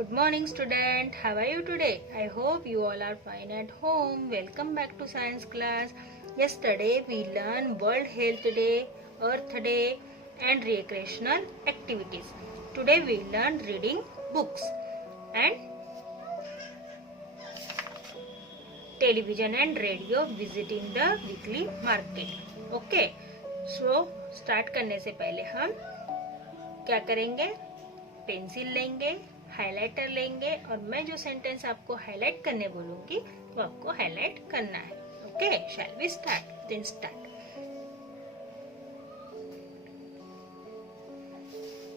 Good morning student, how are you today? I hope you all are fine at home. Welcome back to science class. Yesterday we learned World Health Day, Earth Day and recreational activities. Today we learned reading books and television and radio, visiting the weekly market. Okay, so start करने से पहले हम क्या करेंगे? Pencil लेंगे, highlighter लेंगे और मैं जो सेंटेंस आपको हाईलाइट करने बोलूंगी वो आपको हाईलाइट करना है. Okay, shall we start? Then start.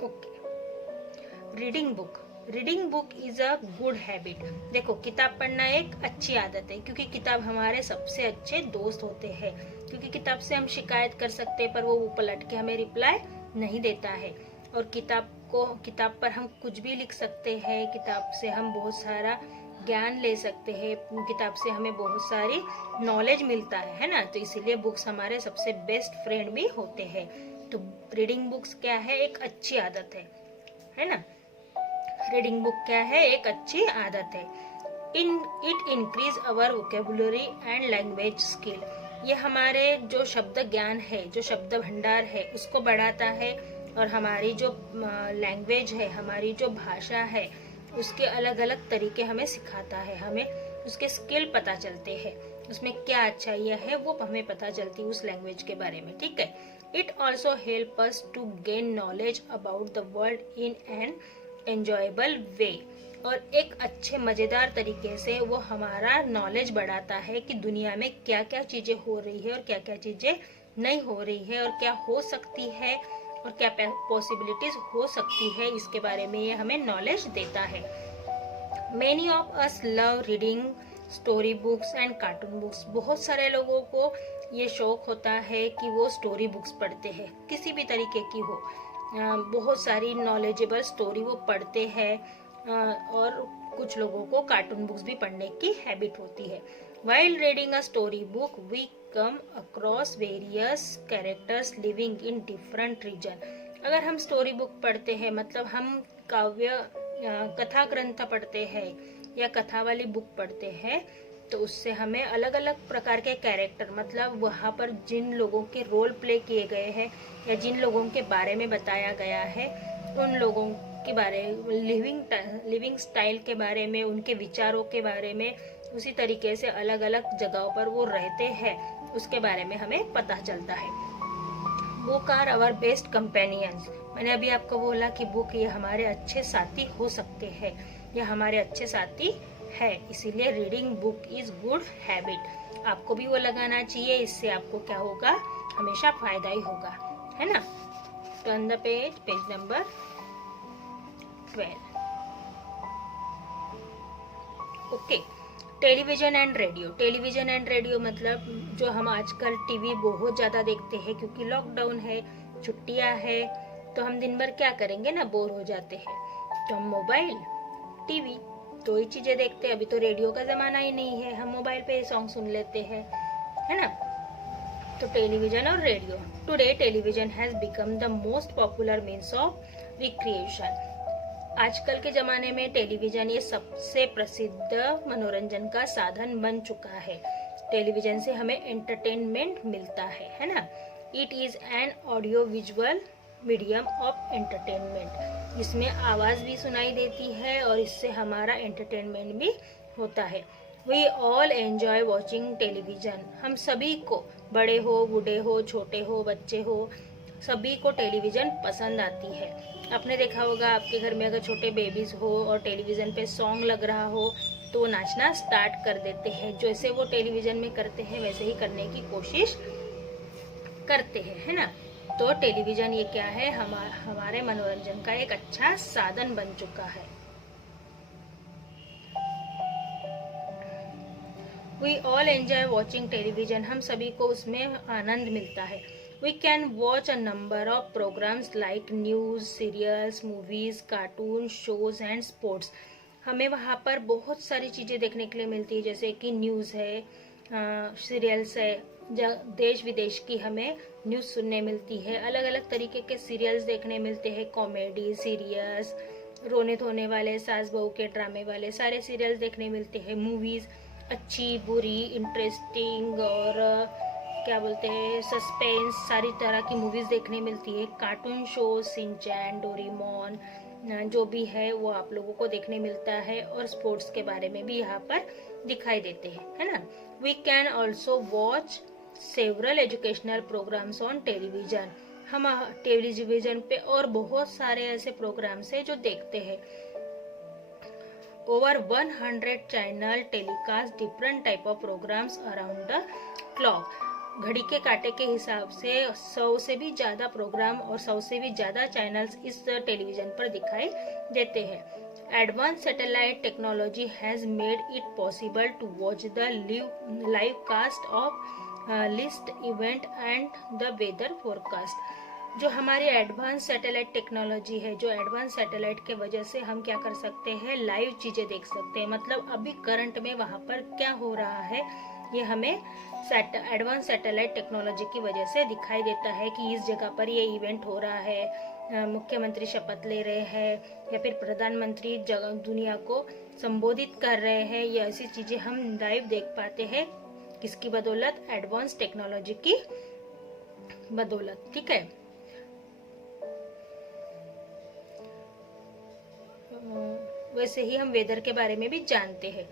Okay, reading book is a good habit. देखो, किताब पढ़ना एक अच्छी आदत है क्योंकि किताब हमारे सबसे अच्छे दोस्त होते हैं. क्योंकि किताब से हम शिकायत कर सकते हैं पर वो पलट के हमें रिप्लाई नहीं देता है. और किताब पर हम कुछ भी लिख सकते हैं. किताब से हम बहुत सारा ज्ञान ले सकते हैं. किताब से हमें बहुत सारी नॉलेज मिलता है ना. तो इसीलिए बुक्स हमारे सबसे बेस्ट फ्रेंड भी होते हैं. तो रीडिंग बुक्स क्या है? एक अच्छी आदत है ना. रीडिंग बुक क्या है? एक अच्छी आदत है. It increase our vocabulary and language skill. ये हमारे जो शब्द ज्ञान है, जो शब्द भंडार है, उसको बढ़ाता है. और हमारी जो लैंग्वेज है, हमारी जो भाषा है, उसके अलग अलग तरीके हमें सिखाता है. हमें उसके स्किल पता चलते हैं. उसमें क्या अच्छाइयाँ है वो हमें पता चलती है उस लैंग्वेज के बारे में. ठीक है. It also help us to gain knowledge about the world in an enjoyable way. और एक अच्छे मजेदार तरीके से वो हमारा नॉलेज बढ़ाता है कि दुनिया में क्या क्या चीजें हो रही है और क्या क्या चीजें नहीं हो रही है और क्या हो सकती है और क्या पॉसिबिलिटीज हो सकती है. इसके बारे में ये हमें नॉलेज देता है. Many of us love reading story books and cartoon books. बहुत सारे लोगों को ये शौक होता है कि वो स्टोरी बुक्स पढ़ते हैं, किसी भी तरीके की हो. बहुत सारी नॉलेजेबल स्टोरी वो पढ़ते हैं. और कुछ लोगों को कार्टून बुक्स भी पढ़ने की हैबिट होती है. While reading a storybook, we come across various characters living in different region. अगर हम स्टोरी बुक पढ़ते हैं, मतलब हम काव्य कथा ग्रंथ पढ़ते हैं या कथा वाली बुक पढ़ते हैं, तो उससे हमें अलग अलग प्रकार के कैरेक्टर, मतलब वहाँ पर जिन लोगों के रोल प्ले किए गए हैं या जिन लोगों के बारे में बताया गया है, उन लोगों के बारे, लिविंग स्टाइल के बारे में, उनके विचारों के बारे में, उसी तरीके से अलग अलग जगहों पर वो रहते हैं, उसके बारे में हमें पता चलता है. Book are our best companions. मैंने अभी आपको बोला कि बुक ये हमारे अच्छे साथी हो सकते हैं, ये हमारे अच्छे साथी है. इसीलिए reading book is good habit. आपको भी वो लगाना चाहिए. इससे आपको क्या होगा? हमेशा फायदा ही होगा, है ना. Turn the page number 12. Okay. Television and radio मतलब जो हम आजकल टीवी बहुत ज्यादा देखते हैं क्योंकि लॉकडाउन है, छुट्टियां है, तो हम दिन भर क्या करेंगे ना, बोर हो जाते हैं. तो हम मोबाइल, टीवी, दो ही चीजें देखते हैं. अभी तो रेडियो का जमाना ही नहीं है, हम मोबाइल पे सॉन्ग सुन लेते हैं, है ना. तो टेलीविजन और radio. Today television has become the most popular means of recreation. आजकल के जमाने में टेलीविजन ये सबसे प्रसिद्ध मनोरंजन का साधन बन चुका है. टेलीविजन से हमें एंटरटेनमेंट मिलता है ना. It is an audio visual medium of entertainment. इसमें आवाज भी सुनाई देती है और इससे हमारा एंटरटेनमेंट भी होता है. We all enjoy watching television. हम सभी को, बड़े हो, बूढ़े हो, छोटे हो, बच्चे हो, सभी को टेलीविजन पसंद आती है. आपने देखा होगा आपके घर में अगर छोटे बेबीज हो और टेलीविजन पे सॉन्ग लग रहा हो तो वो नाचना स्टार्ट कर देते हैं. जैसे वो टेलीविजन में करते हैं वैसे ही करने की कोशिश करते हैं, है ना. तो टेलीविजन ये क्या है? हमारे मनोरंजन का एक अच्छा साधन बन चुका है. We all enjoy watching television. हम सभी को उसमें आनंद मिलता है. We can watch a number of programs like news, serials, movies, cartoon shows and sports. हमें वहाँ पर बहुत सारी चीज़ें देखने के लिए मिलती है, जैसे कि न्यूज़ है, सीरियल्स है, देश विदेश की हमें न्यूज़ सुनने मिलती है. अलग अलग तरीके के सीरियल्स देखने मिलते हैं, कॉमेडी सीरियल्स, रोने धोने वाले, सास बहू के ड्रामे वाले सारे सीरियल देखने मिलते हैं। मूवीज अच्छी बुरी इंटरेस्टिंग और क्या बोलते हैं सस्पेंस, सारी तरह की मूवीज देखने मिलती है। कार्टून शो सिंचैन, डोरेमोन जो भी है वो आप लोगों को देखने मिलता है, और स्पोर्ट्स के बारे में भी यहाँ पर दिखाई देते हैं, है ना। We can also watch several educational programmes on television. हम टेलीविजन पे और बहुत सारे ऐसे प्रोग्राम्स हैं जो देखते हैं। Over 100 channel telecast different type of programs around the clock. घड़ी के कांटे के हिसाब से 100 से भी ज्यादा प्रोग्राम और 100 से भी ज्यादा चैनल्स इस टेलीविजन पर दिखाई देते हैं। Advance satellite technology has made it possible to watch the live cast of list event and the weather forecast. जो हमारी एडवांस सैटेलाइट टेक्नोलॉजी है, जो एडवांस सैटेलाइट के वजह से हम क्या कर सकते हैं, लाइव चीजें देख सकते हैं। मतलब अभी करंट में वहां पर क्या हो रहा है ये हमें एडवांस सैटेलाइट टेक्नोलॉजी की वजह से दिखाई देता है कि इस जगह पर ये इवेंट हो रहा है, मुख्यमंत्री शपथ ले रहे हैं या फिर प्रधानमंत्री दुनिया को संबोधित कर रहे हैं। ये ऐसी चीजें हम लाइव देख पाते हैं, किसकी बदौलत, एडवांस टेक्नोलॉजी की बदौलत। ठीक है, वैसे ही हम वेदर के बारे में भी जानते हैं।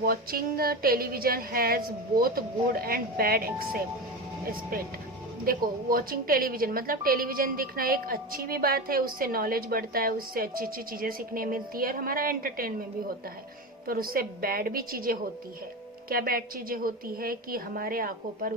Watching television has both good and bad aspect. देखो वॉचिंग टेलीविजन मतलब टेलीविजन देखना एक अच्छी भी बात है, उससे नॉलेज बढ़ता है, उससे अच्छी अच्छी चीजें सीखने मिलती है और हमारा एंटरटेनमेंट भी होता है। पर उससे बैड भी चीजें होती है। क्या बैड चीजें होती है कि हमारे आंखों पर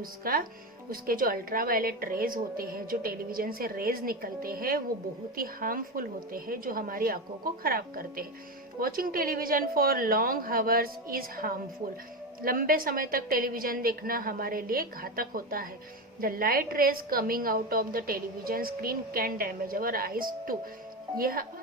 उसके जो अल्ट्रावायलेट रेज होते हैं, जो टेलीविजन से रेज निकलते हैं, वो बहुत ही हार्मफुल होते हैं, जो हमारी आंखों को खराब करते हैं। Watching television for long hours is harmful. लंबे समय तक टेलीविजन देखना हमारे लिए घातक होता है। The light rays coming out of the television screen can damage our eyes too.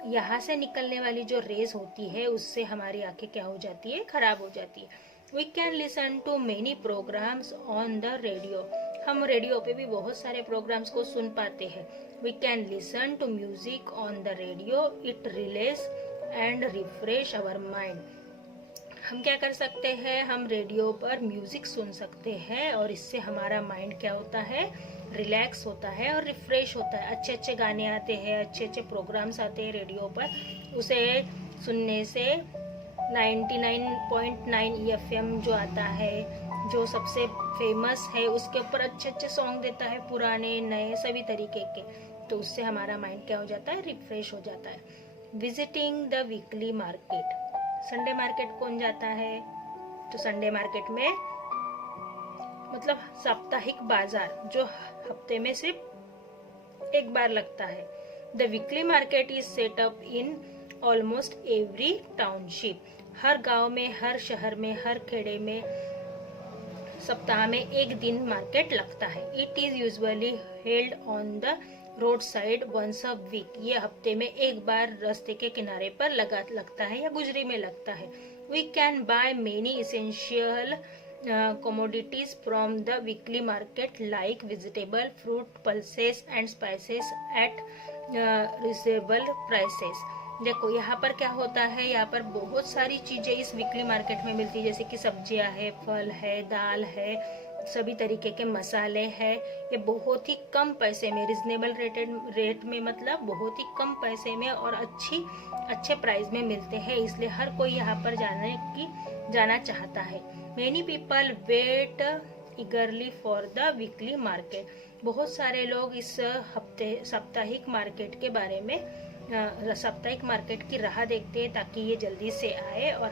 यहाँ से निकलने वाली जो रेज होती है उससे हमारी आंखें क्या हो जाती है, खराब हो जाती है। We can listen to many programmes on the radio. हम रेडियो पे भी बहुत सारे प्रोग्राम्स को सुन पाते हैं। We can listen to music on the radio, it relax and refresh our mind. हम क्या कर सकते हैं, हम रेडियो पर म्यूजिक सुन सकते हैं और इससे हमारा माइंड क्या होता है, रिलैक्स होता है और रिफ्रेश होता है। अच्छे अच्छे गाने आते हैं, अच्छे अच्छे प्रोग्राम्स आते हैं रेडियो पर, उसे सुनने से 99.9 FM जो आता है, जो सबसे फेमस है, उसके ऊपर अच्छे अच्छे सॉन्ग देता है, पुराने नए सभी तरीके के, तो उससे हमारा माइंड क्या हो जाता है, रिफ्रेश हो जाता है। Visiting the weekly market. Sunday market कौन जाता है, तो संडे मार्केट में मतलब साप्ताहिक बाजार जो हफ्ते में सिर्फ एक बार लगता है। The weekly market is set up in almost every township. हर गांव में, हर शहर में, हर खेड़े में सप्ताह में एक दिन मार्केट लगता है। It is usually held on the road side once a week. ये हफ्ते में एक बार रास्ते के किनारे पर लगता है या गुजरी में लगता है। We can buy many essential commodities from the weekly market like vegetable, fruit, pulses and spices at reasonable prices। देखो यहाँ पर क्या होता है, यहाँ पर बहुत सारी चीजें इस वीकली मार्केट में मिलती है, जैसे कि सब्जियां है, फल है, दाल है, सभी तरीके के मसाले हैं। ये बहुत ही कम पैसे में, रिजनेबल रेट में, मतलब बहुत ही कम पैसे में और अच्छे प्राइस में मिलते हैं, इसलिए हर कोई यहाँ पर जाना चाहता है। Many people wait eagerly for the weekly market. बहुत सारे लोग इस साप्ताहिक मार्केट के बारे में, साप्ताहिक मार्केट की राह देखते हैं ताकि ये जल्दी से आए और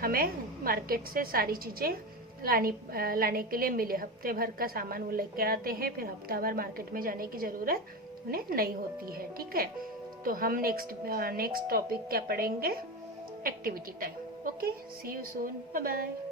हमें मार्केट से सारी चीजें लाने के लिए मिले। हफ्ते भर का सामान वो लेके आते हैं, फिर हफ्ता भर मार्केट में जाने की जरूरत उन्हें नहीं होती है। ठीक है, तो हम नेक्स्ट टॉपिक क्या पढ़ेंगे, activity time. Okay, see you soon, bye bye.